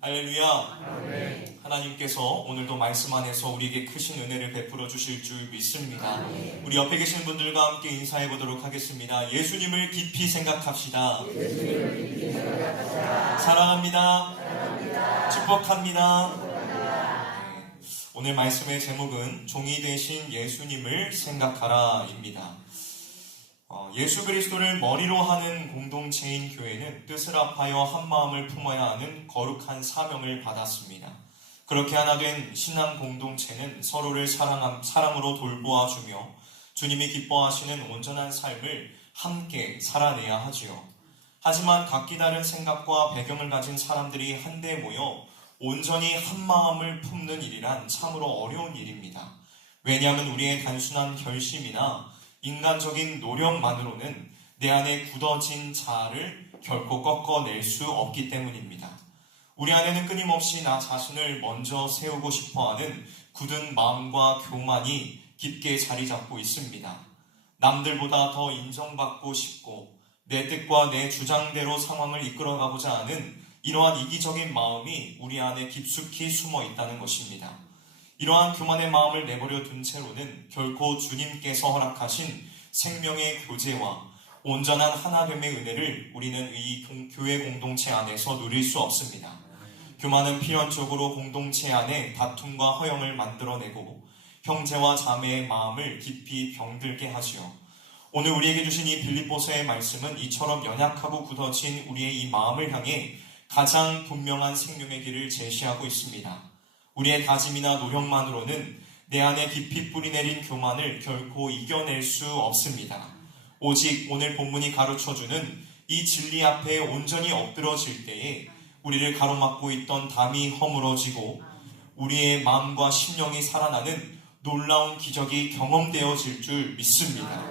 할렐루야. 아멘. 하나님께서 오늘도 말씀 안에서 우리에게 크신 은혜를 베풀어 주실 줄 믿습니다. 아멘. 우리 옆에 계신 분들과 함께 인사해 보도록 하겠습니다. 예수님을 깊이 생각합시다. 사랑합니다. 축복합니다. 오늘 말씀의 제목은 종이 되신 예수님을 생각하라입니다. 예수 그리스도를 머리로 하는 공동체인 교회는 뜻을 합하여 한 마음을 품어야 하는 거룩한 사명을 받았습니다. 그렇게 하나 된 신앙 공동체는 서로를 사랑으로 돌보아주며 주님이 기뻐하시는 온전한 삶을 함께 살아내야 하지요. 하지만 각기 다른 생각과 배경을 가진 사람들이 한데 모여 온전히 한 마음을 품는 일이란 참으로 어려운 일입니다. 왜냐하면 우리의 단순한 결심이나 인간적인 노력만으로는 내 안에 굳어진 자아를 결코 꺾어낼 수 없기 때문입니다. 우리 안에는 끊임없이 나 자신을 먼저 세우고 싶어하는 굳은 마음과 교만이 깊게 자리 잡고 있습니다. 남들보다 더 인정받고 싶고 내 뜻과 내 주장대로 상황을 이끌어가고자 하는 이러한 이기적인 마음이 우리 안에 깊숙이 숨어 있다는 것입니다. 이러한 교만의 마음을 내버려 둔 채로는 결코 주님께서 허락하신 생명의 교제와 온전한 하나됨의 은혜를 우리는 이 교회 공동체 안에서 누릴 수 없습니다. 교만은 필연적으로 공동체 안에 다툼과 허영을 만들어내고 형제와 자매의 마음을 깊이 병들게 하지요. 오늘 우리에게 주신 이 빌립보서의 말씀은 이처럼 연약하고 굳어진 우리의 이 마음을 향해 가장 분명한 생명의 길을 제시하고 있습니다. 우리의 다짐이나 노력만으로는 내 안에 깊이 뿌리내린 교만을 결코 이겨낼 수 없습니다. 오직 오늘 본문이 가르쳐주는 이 진리 앞에 온전히 엎드러질 때에 우리를 가로막고 있던 담이 허물어지고 우리의 마음과 심령이 살아나는 놀라운 기적이 경험되어질 줄 믿습니다.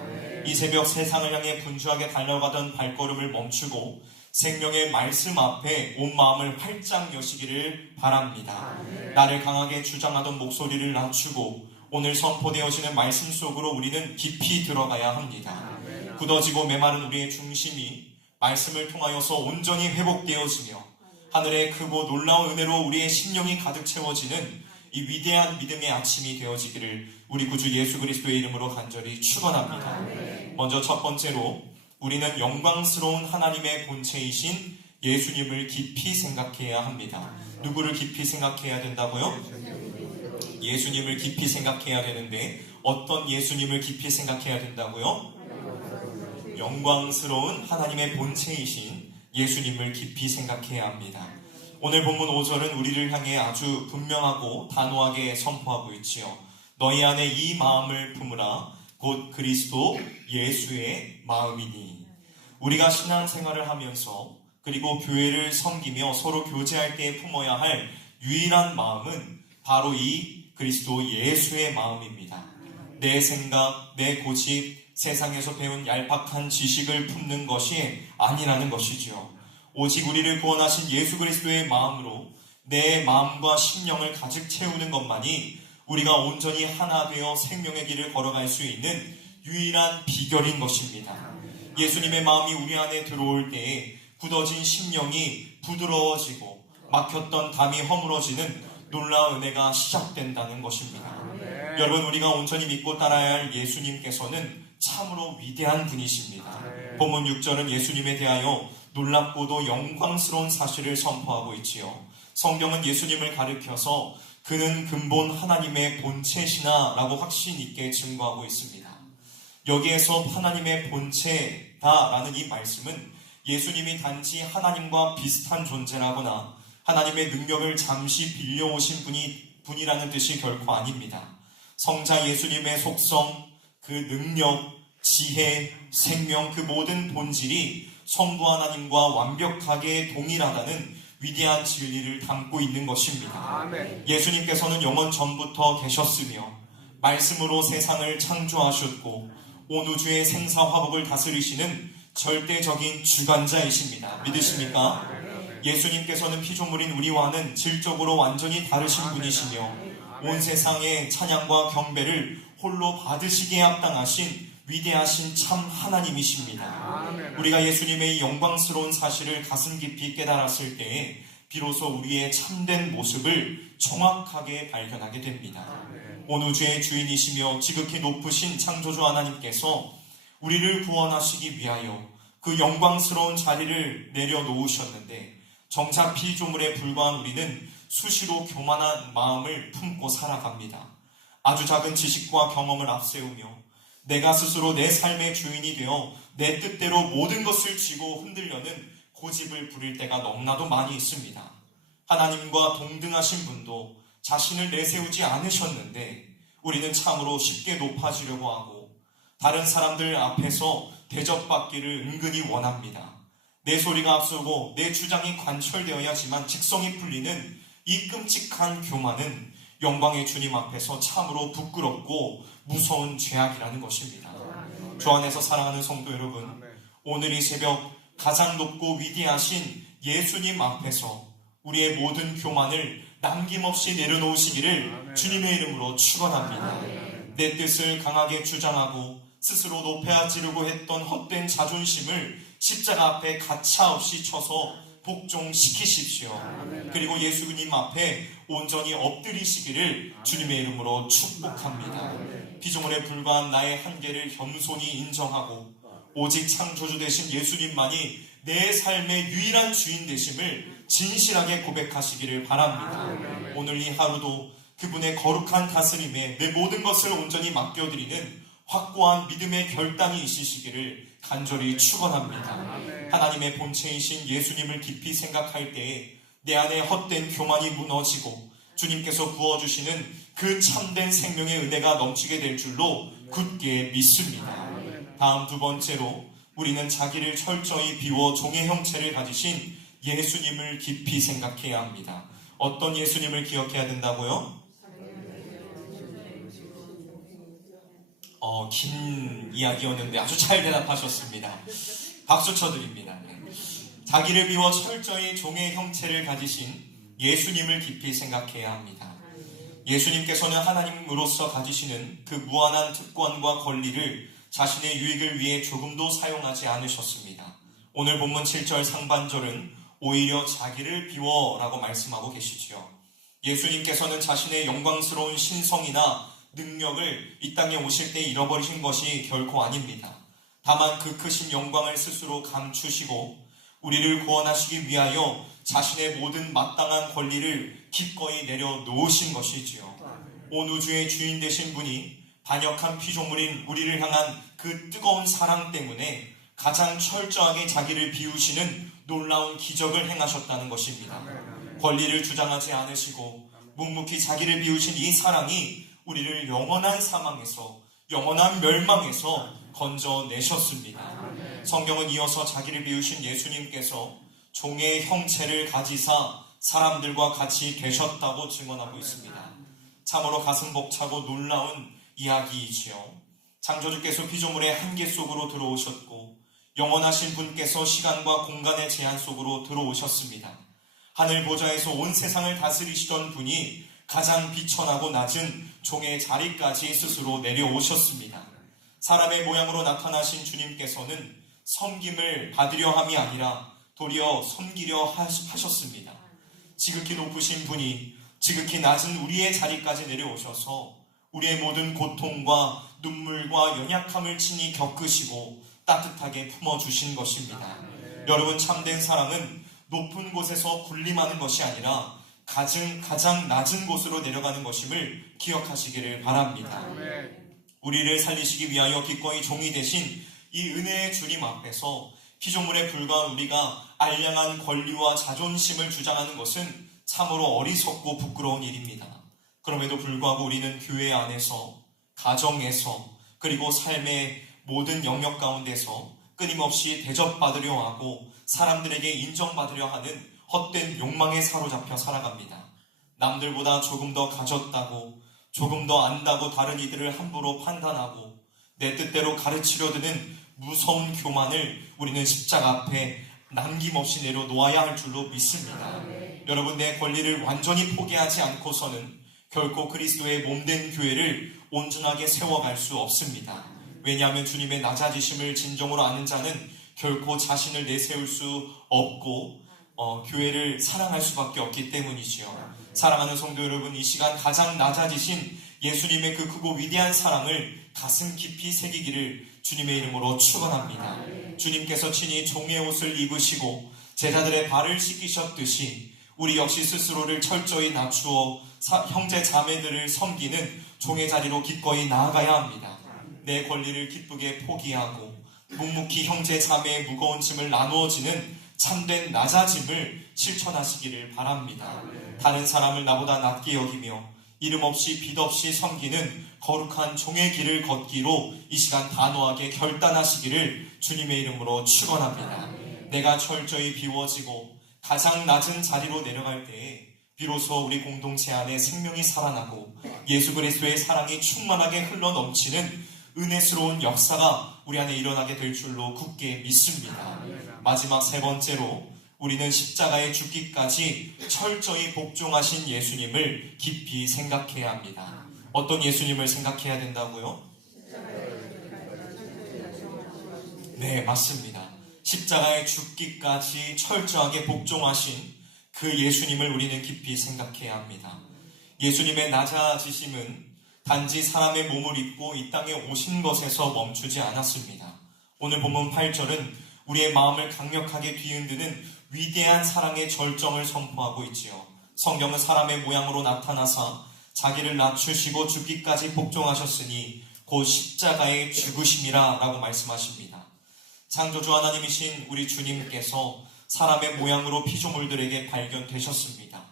이 새벽 세상을 향해 분주하게 달려가던 발걸음을 멈추고 생명의 말씀 앞에 온 마음을 활짝 여시기를 바랍니다. 나를 강하게 주장하던 목소리를 낮추고 오늘 선포되어지는 말씀 속으로 우리는 깊이 들어가야 합니다. 굳어지고 메마른 우리의 중심이 말씀을 통하여서 온전히 회복되어지며 하늘의 크고 놀라운 은혜로 우리의 심령이 가득 채워지는 이 위대한 믿음의 아침이 되어지기를 우리 구주 예수 그리스도의 이름으로 간절히 축원합니다. 먼저 첫 번째로 우리는 영광스러운 하나님의 본체이신 예수님을 깊이 생각해야 합니다. 누구를 깊이 생각해야 된다고요? 예수님을 깊이 생각해야 되는데 어떤 예수님을 깊이 생각해야 된다고요? 영광스러운 하나님의 본체이신 예수님을 깊이 생각해야 합니다. 오늘 본문 5절은 우리를 향해 아주 분명하고 단호하게 선포하고 있지요. 너희 안에 이 마음을 품으라. 곧 그리스도 예수의 마음이니. 우리가 신앙생활을 하면서 그리고 교회를 섬기며 서로 교제할 때 품어야 할 유일한 마음은 바로 이 그리스도 예수의 마음입니다. 내 생각, 내 고집, 세상에서 배운 얄팍한 지식을 품는 것이 아니라는 것이지요. 오직 우리를 구원하신 예수 그리스도의 마음으로 내 마음과 심령을 가득 채우는 것만이 우리가 온전히 하나 되어 생명의 길을 걸어갈 수 있는 유일한 비결인 것입니다. 예수님의 마음이 우리 안에 들어올 때에 굳어진 심령이 부드러워지고 막혔던 담이 허물어지는 놀라운 은혜가 시작된다는 것입니다. 여러분, 우리가 온전히 믿고 따라야 할 예수님께서는 참으로 위대한 분이십니다. 본문 6절은 예수님에 대하여 놀랍고도 영광스러운 사실을 선포하고 있지요. 성경은 예수님을 가리켜서 그는 근본 하나님의 본체시나 라고 확신 있게 증거하고 있습니다. 여기에서 하나님의 본체다라는 이 말씀은 예수님이 단지 하나님과 비슷한 존재라거나 하나님의 능력을 잠시 빌려오신 분이라는 뜻이 결코 아닙니다. 성자 예수님의 속성, 그 능력, 지혜, 생명, 그 모든 본질이 성부 하나님과 완벽하게 동일하다는 위대한 진리를 담고 있는 것입니다. 아멘. 예수님께서는 영원 전부터 계셨으며 말씀으로 세상을 창조하셨고 온 우주의 생사화복을 다스리시는 절대적인 주관자이십니다. 믿으십니까? 예수님께서는 피조물인 우리와는 질적으로 완전히 다르신 분이시며 온 세상의 찬양과 경배를 홀로 받으시기에 합당하신 위대하신 참 하나님이십니다. 우리가 예수님의 이 영광스러운 사실을 가슴 깊이 깨달았을 때에 비로소 우리의 참된 모습을 정확하게 발견하게 됩니다. 온 우주의 주인이시며 지극히 높으신 창조주 하나님께서 우리를 구원하시기 위하여 그 영광스러운 자리를 내려놓으셨는데 정작 피조물에 불과한 우리는 수시로 교만한 마음을 품고 살아갑니다. 아주 작은 지식과 경험을 앞세우며 내가 스스로 내 삶의 주인이 되어 내 뜻대로 모든 것을 쥐고 흔들려는 고집을 부릴 때가 너무나도 많이 있습니다. 하나님과 동등하신 분도 자신을 내세우지 않으셨는데 우리는 참으로 쉽게 높아지려고 하고 다른 사람들 앞에서 대접받기를 은근히 원합니다. 내 소리가 앞서고 내 주장이 관철되어야지만 직성이 풀리는 이 끔찍한 교만은 영광의 주님 앞에서 참으로 부끄럽고 무서운 죄악이라는 것입니다. 주 안에서 사랑하는 성도 여러분, 오늘 이 새벽 가장 높고 위대하신 예수님 앞에서 우리의 모든 교만을 남김없이 내려놓으시기를 주님의 이름으로 축원합니다. 내 뜻을 강하게 주장하고 스스로 높여지려고 했던 헛된 자존심을 십자가 앞에 가차없이 쳐서 복종시키십시오. 그리고 예수님 앞에 온전히 엎드리시기를 주님의 이름으로 축복합니다. 피조물에 불과한 나의 한계를 겸손히 인정하고 오직 창조주 되신 예수님만이 내 삶의 유일한 주인 되심을 진실하게 고백하시기를 바랍니다. 오늘 이 하루도 그분의 거룩한 다스림에 내 모든 것을 온전히 맡겨드리는 확고한 믿음의 결단이 있으시기를 간절히 축원합니다. 하나님의 본체이신 예수님을 깊이 생각할 때에 내 안에 헛된 교만이 무너지고 주님께서 부어주시는 그 참된 생명의 은혜가 넘치게 될 줄로 굳게 믿습니다. 다음 두 번째로 우리는 자기를 철저히 비워 종의 형체를 가지신 예수님을 깊이 생각해야 합니다. 어떤 예수님을 기억해야 된다고요? 긴 이야기였는데 아주 잘 대답하셨습니다. 박수 쳐드립니다. 자기를 비워 철저히 종의 형체를 가지신 예수님을 깊이 생각해야 합니다. 예수님께서는 하나님으로서 가지시는 그 무한한 특권과 권리를 자신의 유익을 위해 조금도 사용하지 않으셨습니다. 오늘 본문 7절 상반절은 오히려 자기를 비워라고 말씀하고 계시지요. 예수님께서는 자신의 영광스러운 신성이나 능력을 이 땅에 오실 때 잃어버리신 것이 결코 아닙니다. 다만 그 크신 영광을 스스로 감추시고 우리를 구원하시기 위하여 자신의 모든 마땅한 권리를 기꺼이 내려놓으신 것이지요. 온 우주의 주인 되신 분이 반역한 피조물인 우리를 향한 그 뜨거운 사랑 때문에 가장 철저하게 자기를 비우시는 놀라운 기적을 행하셨다는 것입니다. 권리를 주장하지 않으시고 묵묵히 자기를 비우신 이 사랑이 우리를 영원한 사망에서 영원한 멸망에서 건져내셨습니다. 성경은 이어서 자기를 비우신 예수님께서 종의 형체를 가지사 사람들과 같이 계셨다고 증언하고 있습니다. 참으로 가슴 벅차고 놀라운 이야기이지요. 창조주께서 피조물의 한계 속으로 들어오셨고 영원하신 분께서 시간과 공간의 제한 속으로 들어오셨습니다. 하늘 보좌에서 온 세상을 다스리시던 분이 가장 비천하고 낮은 종의 자리까지 스스로 내려오셨습니다. 사람의 모양으로 나타나신 주님께서는 섬김을 받으려 함이 아니라 도리어 섬기려 하셨습니다. 지극히 높으신 분이 지극히 낮은 우리의 자리까지 내려오셔서 우리의 모든 고통과 눈물과 연약함을 친히 겪으시고 따뜻하게 품어주신 것입니다. 여러분, 참된 사랑은 높은 곳에서 군림하는 것이 아니라 가장 낮은 곳으로 내려가는 것임을 기억하시기를 바랍니다. 우리를 살리시기 위하여 기꺼이 종이 되신 이 은혜의 주님 앞에서 피조물에 불과한 우리가 알량한 권리와 자존심을 주장하는 것은 참으로 어리석고 부끄러운 일입니다. 그럼에도 불구하고 우리는 교회 안에서, 가정에서, 그리고 삶의 모든 영역 가운데서 끊임없이 대접받으려 하고 사람들에게 인정받으려 하는 헛된 욕망에 사로잡혀 살아갑니다. 남들보다 조금 더 가졌다고, 조금 더 안다고 다른 이들을 함부로 판단하고 내 뜻대로 가르치려 드는 무서운 교만을 우리는 십자가 앞에 남김없이 내려놓아야 할 줄로 믿습니다. 여러분, 내 권리를 완전히 포기하지 않고서는 결코 그리스도의 몸된 교회를 온전하게 세워갈 수 없습니다. 왜냐하면 주님의 낮아지심을 진정으로 아는 자는 결코 자신을 내세울 수 없고 교회를 사랑할 수밖에 없기 때문이지요. 사랑하는 성도 여러분, 이 시간 가장 낮아지신 예수님의 그 크고 위대한 사랑을 가슴 깊이 새기기를 주님의 이름으로 축원합니다. 주님께서 친히 종의 옷을 입으시고 제자들의 발을 씻기셨듯이 우리 역시 스스로를 철저히 낮추어 형제 자매들을 섬기는 종의 자리로 기꺼이 나아가야 합니다. 내 권리를 기쁘게 포기하고 묵묵히 형제 자매의 무거운 짐을 나누어지는 참된 낮아짐을 실천하시기를 바랍니다. 다른 사람을 나보다 낮게 여기며 이름 없이 빚 없이 섬기는 거룩한 종의 길을 걷기로 이 시간 단호하게 결단하시기를 주님의 이름으로 축원합니다. 내가 철저히 비워지고 가장 낮은 자리로 내려갈 때에 비로소 우리 공동체 안에 생명이 살아나고 예수 그리스도의 사랑이 충만하게 흘러넘치는 은혜스러운 역사가 우리 안에 일어나게 될 줄로 굳게 믿습니다. 마지막 세 번째로 우리는 십자가에 죽기까지 철저히 복종하신 예수님을 깊이 생각해야 합니다. 어떤 예수님을 생각해야 된다고요? 네, 맞습니다. 십자가에 죽기까지 철저하게 복종하신 그 예수님을 우리는 깊이 생각해야 합니다. 예수님의 낮아지심은 단지 사람의 몸을 입고 이 땅에 오신 것에서 멈추지 않았습니다. 오늘 본문 8절은 우리의 마음을 강력하게 뒤흔드는 위대한 사랑의 절정을 선포하고 있지요. 성경은 사람의 모양으로 나타나사 자기를 낮추시고 죽기까지 복종하셨으니 곧 십자가의 죽으심이라 라고 말씀하십니다. 창조주 하나님이신 우리 주님께서 사람의 모양으로 피조물들에게 발견되셨습니다.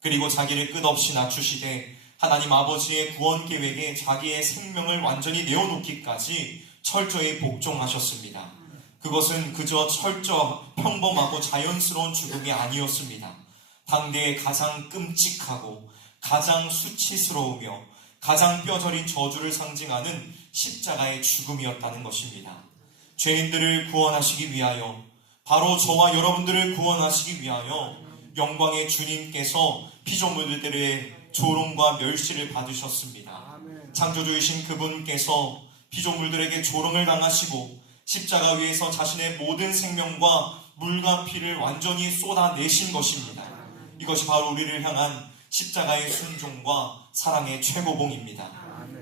그리고 자기를 끝없이 낮추시되 하나님 아버지의 구원 계획에 자기의 생명을 완전히 내어놓기까지 철저히 복종하셨습니다. 그것은 그저 평범하고 자연스러운 죽음이 아니었습니다. 당대의 가장 끔찍하고 가장 수치스러우며 가장 뼈저린 저주를 상징하는 십자가의 죽음이었다는 것입니다. 죄인들을 구원하시기 위하여, 바로 저와 여러분들을 구원하시기 위하여 영광의 주님께서 피조물들의 조롱과 멸시를 받으셨습니다. 창조주이신 그분께서 피조물들에게 조롱을 당하시고 십자가 위에서 자신의 모든 생명과 물과 피를 완전히 쏟아내신 것입니다. 이것이 바로 우리를 향한 십자가의 순종과 사랑의 최고봉입니다.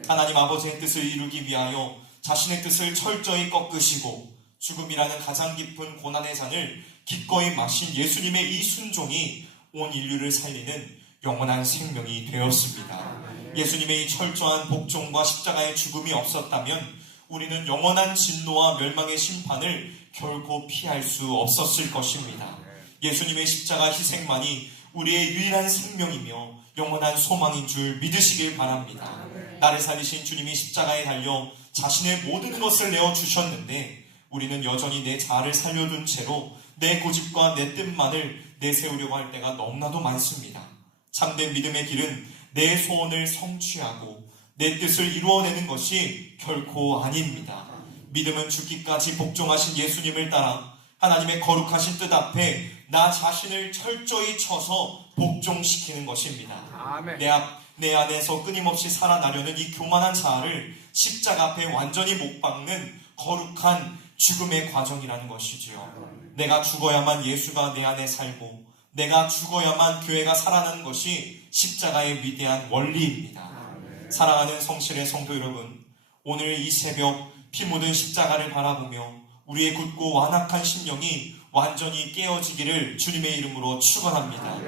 하나님 아버지의 뜻을 이루기 위하여 자신의 뜻을 철저히 꺾으시고 죽음이라는 가장 깊은 고난의 잔을 기꺼이 마신 예수님의 이 순종이 온 인류를 살리는 영원한 생명이 되었습니다. 예수님의 이 철저한 복종과 십자가의 죽음이 없었다면 우리는 영원한 진노와 멸망의 심판을 결코 피할 수 없었을 것입니다. 예수님의 십자가 희생만이 우리의 유일한 생명이며 영원한 소망인 줄 믿으시길 바랍니다. 나를 살리신 주님이 십자가에 달려 자신의 모든 것을 내어주셨는데 우리는 여전히 내 자아를 살려둔 채로 내 고집과 내 뜻만을 내세우려고 할 때가 너무나도 많습니다. 참된 믿음의 길은 내 소원을 성취하고 내 뜻을 이루어내는 것이 결코 아닙니다. 믿음은 죽기까지 복종하신 예수님을 따라 하나님의 거룩하신 뜻 앞에 나 자신을 철저히 쳐서 복종시키는 것입니다. 내 안에서 끊임없이 살아나려는 이 교만한 자아를 십자가 앞에 완전히 못 박는 거룩한 죽음의 과정이라는 것이지요. 내가 죽어야만 예수가 내 안에 살고 내가 죽어야만 교회가 살아나는 것이 십자가의 위대한 원리입니다. 사랑하는 성실의 성도 여러분, 오늘 이 새벽 피 묻은 십자가를 바라보며 우리의 굳고 완악한 심령이 완전히 깨어지기를 주님의 이름으로 축원합니다.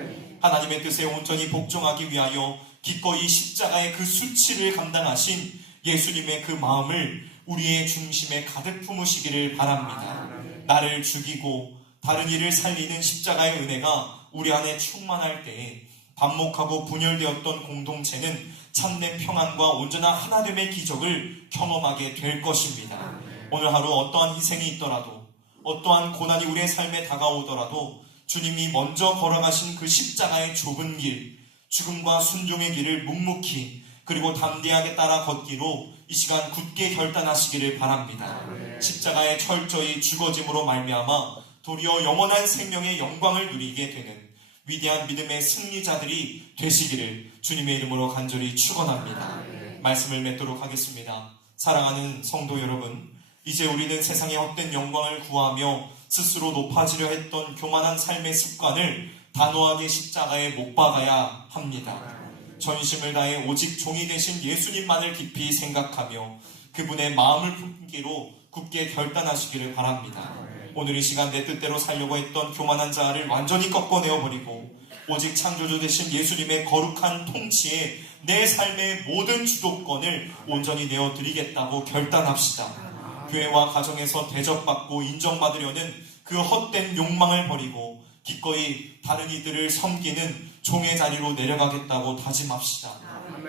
하나님의 뜻에 온전히 복종하기 위하여 기꺼이 십자가의 그 수치를 감당하신 예수님의 그 마음을 우리의 중심에 가득 품으시기를 바랍니다. 나를 죽이고 다른 이를 살리는 십자가의 은혜가 우리 안에 충만할 때에 반목하고 분열되었던 공동체는 참된 평안과 온전한 하나됨의 기적을 경험하게 될 것입니다. 오늘 하루 어떠한 희생이 있더라도 어떠한 고난이 우리의 삶에 다가오더라도 주님이 먼저 걸어가신 그 십자가의 좁은 길, 죽음과 순종의 길을 묵묵히 그리고 담대하게 따라 걷기로 이 시간 굳게 결단하시기를 바랍니다. 십자가에 철저히 죽어짐으로 말미암아 도리어 영원한 생명의 영광을 누리게 되는 위대한 믿음의 승리자들이 되시기를 주님의 이름으로 간절히 축원합니다. 말씀을 맺도록 하겠습니다. 사랑하는 성도 여러분, 이제 우리는 세상의 헛된 영광을 구하며 스스로 높아지려 했던 교만한 삶의 습관을 단호하게 십자가에 못 박아야 합니다. 전심을 다해 오직 종이 되신 예수님만을 깊이 생각하며 그분의 마음을 품기로 굳게 결단하시기를 바랍니다. 오늘 이 시간 내 뜻대로 살려고 했던 교만한 자아를 완전히 꺾어내어버리고 오직 창조주 되신 예수님의 거룩한 통치에 내 삶의 모든 주도권을 온전히 내어드리겠다고 결단합시다. 교회와 가정에서 대접받고 인정받으려는 그 헛된 욕망을 버리고 기꺼이 다른 이들을 섬기는 종의 자리로 내려가겠다고 다짐합시다.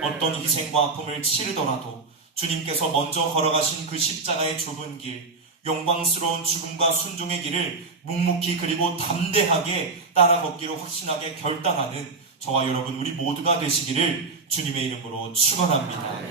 어떤 희생과 아픔을 치르더라도 주님께서 먼저 걸어가신 그 십자가의 좁은 길, 영광스러운 죽음과 순종의 길을 묵묵히 그리고 담대하게 따라 걷기로 확신하게 결단하는 저와 여러분 우리 모두가 되시기를 주님의 이름으로 축원합니다.